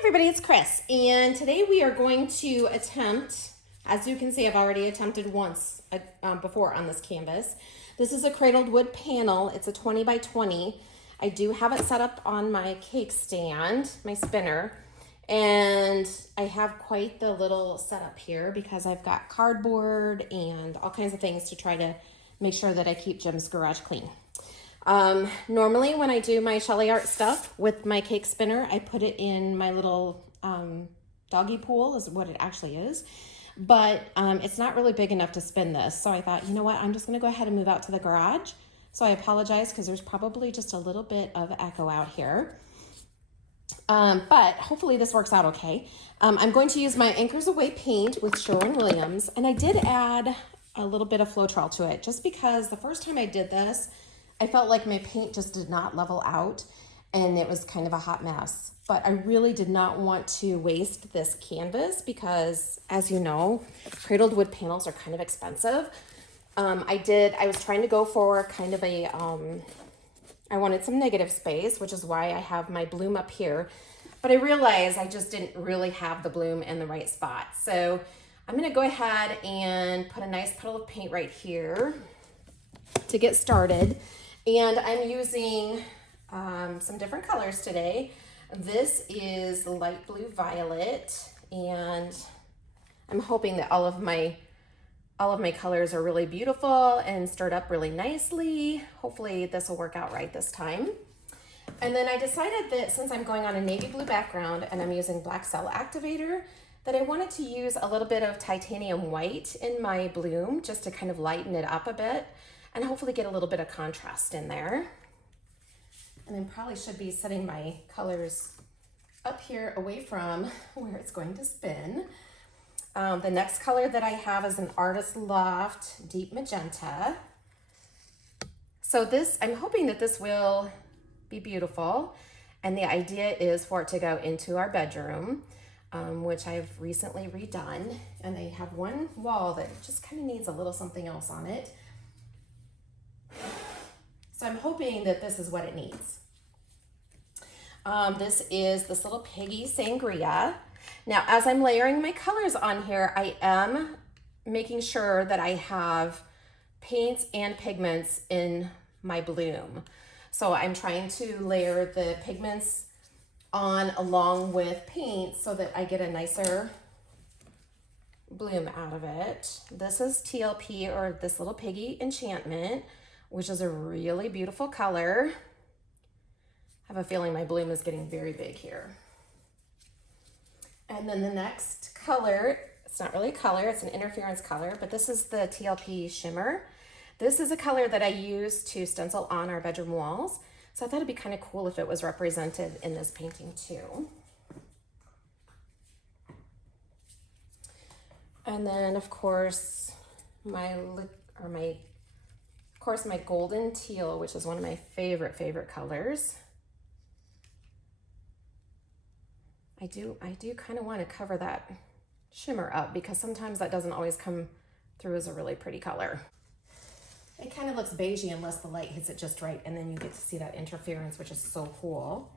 Everybody, it's Chris, and today we are going to attempt, as you can see, I've already attempted once before on this canvas. This is a cradled wood panel. It's a 20 by 20. I do have it set up on my cake stand, my spinner, and I have quite the little setup here because I've got cardboard and all kinds of things to try to make sure that I keep Jim's garage clean. Normally when I do my Shelly art stuff with my cake spinner, I put it in my little doggy pool is what it actually is. But it's not really big enough to spin this. So I thought, you know what, I'm just gonna go ahead and move out to the garage. So I apologize because there's probably just a little bit of echo out here. But hopefully this works out okay. I'm going to use my Anchors Away paint with Sherwin-Williams, and I did add a little bit of Floetrol to it just because the first time I did this, I felt like my paint just did not level out and it was kind of a hot mess. But I really did not want to waste this canvas because, as you know, cradled wood panels are kind of expensive. I was trying to go for kind of a, I wanted some negative space, which is why I have my bloom up here. But I realized I just didn't really have the bloom in the right spot. So I'm gonna go ahead and put a nice puddle of paint right here to get started. And I'm using some different colors today. This is light blue violet, and I'm hoping that all of my colors are really beautiful and stirred up really nicely. Hopefully this will work out right this time. And then I decided that since I'm going on a navy blue background and I'm using black cell activator, that I wanted to use a little bit of titanium white in my bloom just to kind of lighten it up a bit and hopefully get a little bit of contrast in there. And then probably should be setting my colors up here away from where it's going to spin. The next color that I have is an Artist Loft Deep Magenta. So this, I'm hoping that this will be beautiful. And the idea is for it to go into our bedroom, which I've recently redone. And I have one wall that just kind of needs a little something else on it. So I'm hoping that this is what it needs. This is this little piggy sangria. Now, as I'm layering my colors on here, I am making sure that I have paints and pigments in my bloom. So I'm trying to layer the pigments on along with paint so that I get a nicer bloom out of it. This is TLP, or this little piggy enchantment, which is a really beautiful color. I have a feeling my bloom is getting very big here. And then the next color, it's not really a color, it's an interference color, but this is the TLP Shimmer. This is a color that I use to stencil on our bedroom walls. So I thought it'd be kind of cool if it was represented in this painting too. And then of course, my golden teal, which is one of my favorite colors. I do kind of want to cover that shimmer up because sometimes that doesn't always come through as a really pretty color. It kind of looks beigey unless the light hits it just right, and then you get to see that interference, which is so cool.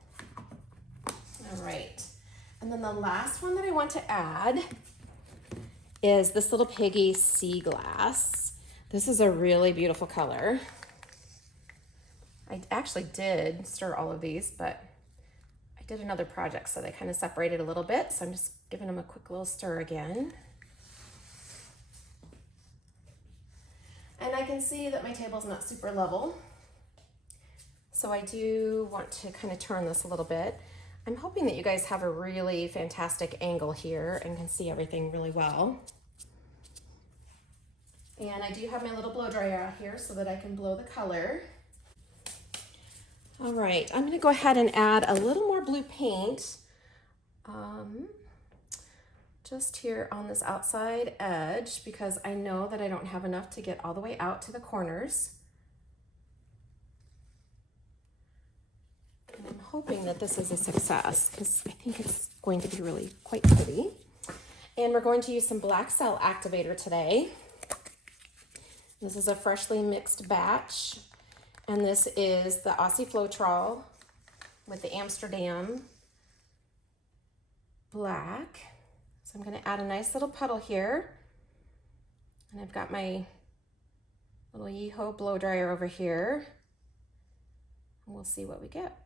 All right, and then the last one that I want to add is this little piggy sea glass. This is a really beautiful color. I actually did stir all of these, but I did another project, so they kind of separated a little bit. So I'm just giving them a quick little stir again. And I can see that my table's not super level. So I do want to kind of turn this a little bit. I'm hoping that you guys have a really fantastic angle here and can see everything really well. And I do have my little blow dryer out here so that I can blow the color. All right, I'm gonna go ahead and add a little more blue paint just here on this outside edge because I know that I don't have enough to get all the way out to the corners. And I'm hoping that this is a success because I think it's going to be really quite pretty. And we're going to use some black cell activator today. This is a freshly mixed batch, and this is the Aussie Floetrol with the Amsterdam black. So I'm going to add a nice little puddle here. And I've got my little Yeeho blow dryer over here. And we'll see what we get.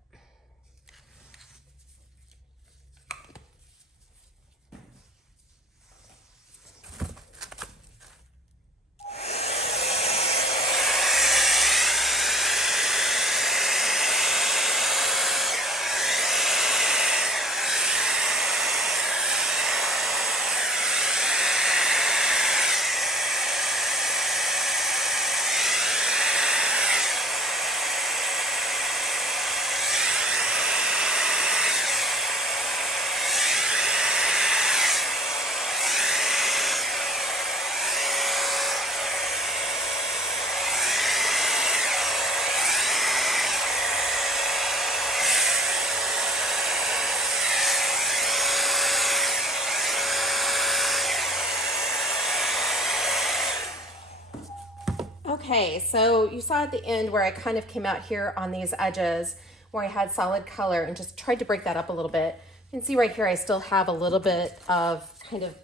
Okay, so you saw at the end where I kind of came out here on these edges where I had solid color and just tried to break that up a little bit. You can see right here I still have a little bit of kind of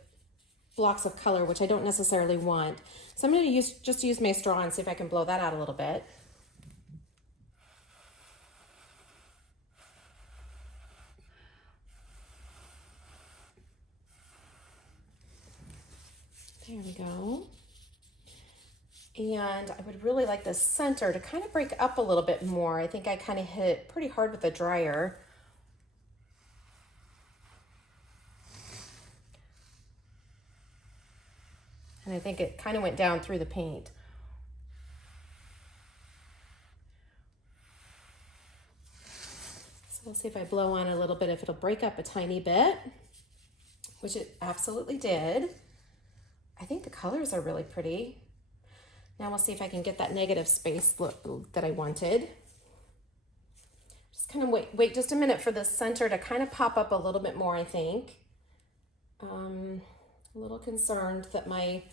blocks of color, which I don't necessarily want. So I'm going to just use my straw and see if I can blow that out a little bit. There we go. And I would really like the center to kind of break up a little bit more. I think I kind of hit it pretty hard with the dryer. And I think it kind of went down through the paint. So we'll see if I blow on a little bit, if it'll break up a tiny bit, which it absolutely did. I think the colors are really pretty. Now we'll see if I can get that negative space look that I wanted. Just kind of wait just a minute for the center to kind of pop up a little bit more, I think. A little concerned that my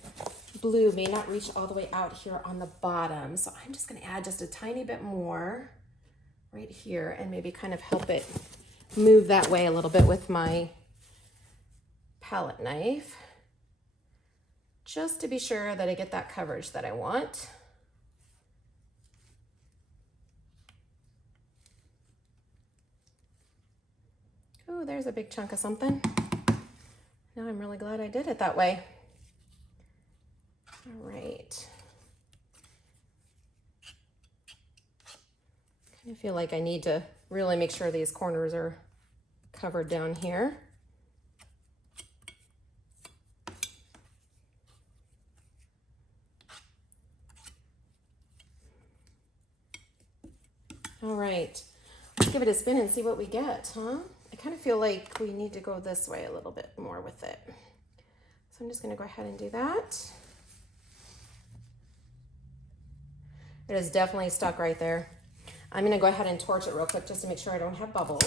blue may not reach all the way out here on the bottom. So I'm just gonna add just a tiny bit more right here and maybe kind of help it move that way a little bit with my palette knife, just to be sure that I get that coverage that I want. Oh, there's a big chunk of something. Now I'm really glad I did it that way. All right. I kind of feel like I need to really make sure these corners are covered down here. All right, let's give it a spin and see what we get, huh? I kind of feel like we need to go this way a little bit more with it. So I'm just gonna go ahead and do that. It is definitely stuck right there. I'm gonna go ahead and torch it real quick just to make sure I don't have bubbles.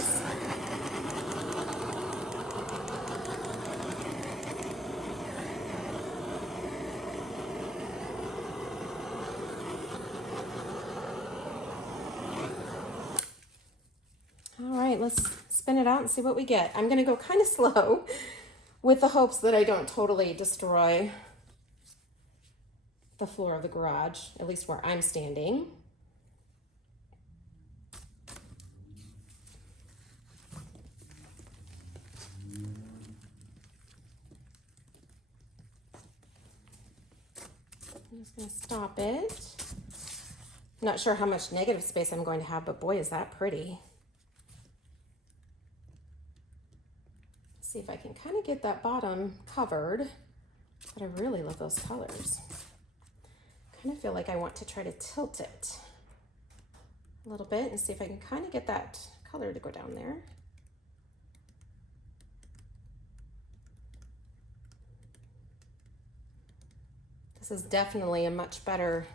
Let's spin it out and see what we get. I'm gonna go kind of slow with the hopes that I don't totally destroy the floor of the garage, at least where I'm standing. I'm just gonna stop it. I'm not sure how much negative space I'm going to have, but boy, is that pretty. See if I can kind of get that bottom covered, but I really love those colors. Kind of feel like I want to try to tilt it a little bit and see if I can kind of get that color to go down there. This is definitely a much better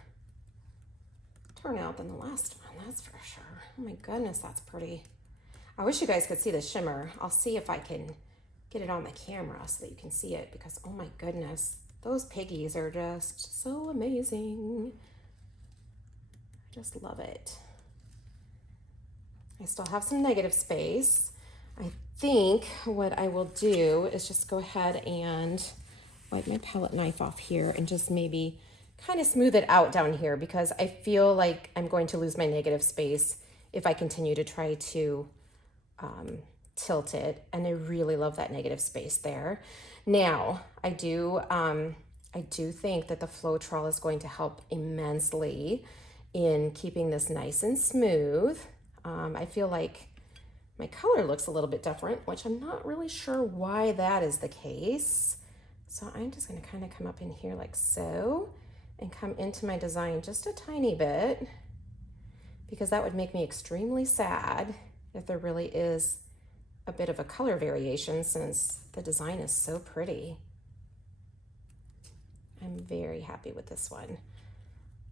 turnout than the last one, that's for sure. Oh my goodness, that's pretty. I wish you guys could see the shimmer. I'll see if I can get it on the camera so that you can see it, because oh my goodness, those piggies are just so amazing. I just love it. I still have some negative space. I think what I will do is just go ahead and wipe my palette knife off here and just maybe kind of smooth it out down here, because I feel like I'm going to lose my negative space if I continue to try to tilt it, and I really love that negative space there. Now, I do think that the Floetrol is going to help immensely in keeping this nice and smooth. I feel like my color looks a little bit different, which I'm not really sure why that is the case. So I'm just gonna kind of come up in here like so, and come into my design just a tiny bit, because that would make me extremely sad if there really is a bit of a color variation, since the design is so pretty. I'm very happy with this one.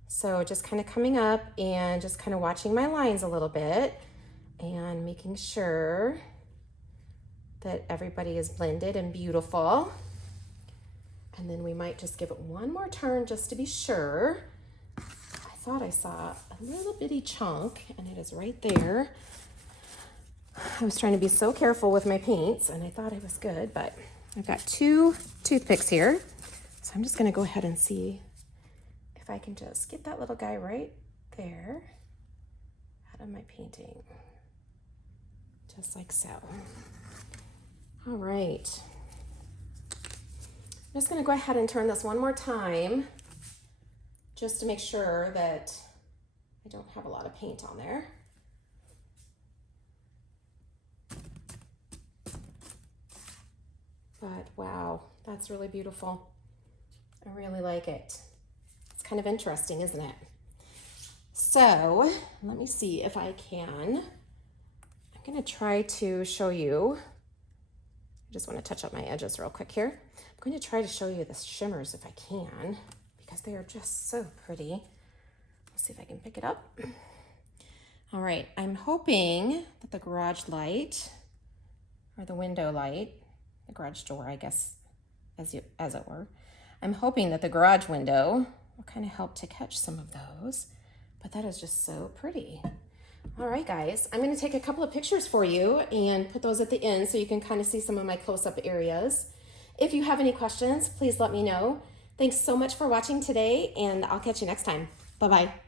So just kind of coming up and just kind of watching my lines a little bit and making sure that everybody is blended and beautiful. And then we might just give it one more turn just to be sure. I thought I saw a little bitty chunk, and it is right there. I was trying to be so careful with my paints, and I thought I was good, but I've got 2 toothpicks here. So I'm just gonna go ahead and see if I can just get that little guy right there out of my painting. Just like so. All right. I'm just gonna go ahead and turn this one more time just to make sure that I don't have a lot of paint on there. But wow, that's really beautiful. I really like it. It's kind of interesting, isn't it? So let me see if I can. I'm gonna try to show you. I just want to touch up my edges real quick here. I'm going to try to show you the shimmers if I can, because they are just so pretty. Let's see if I can pick it up. All right, I'm hoping that the garage light, or the window light, the garage door, I guess, as it were. I'm hoping that the garage window will kind of help to catch some of those, but that is just so pretty. All right, guys, I'm going to take a couple of pictures for you and put those at the end so you can kind of see some of my close-up areas. If you have any questions, please let me know. Thanks so much for watching today, and I'll catch you next time. Bye-bye.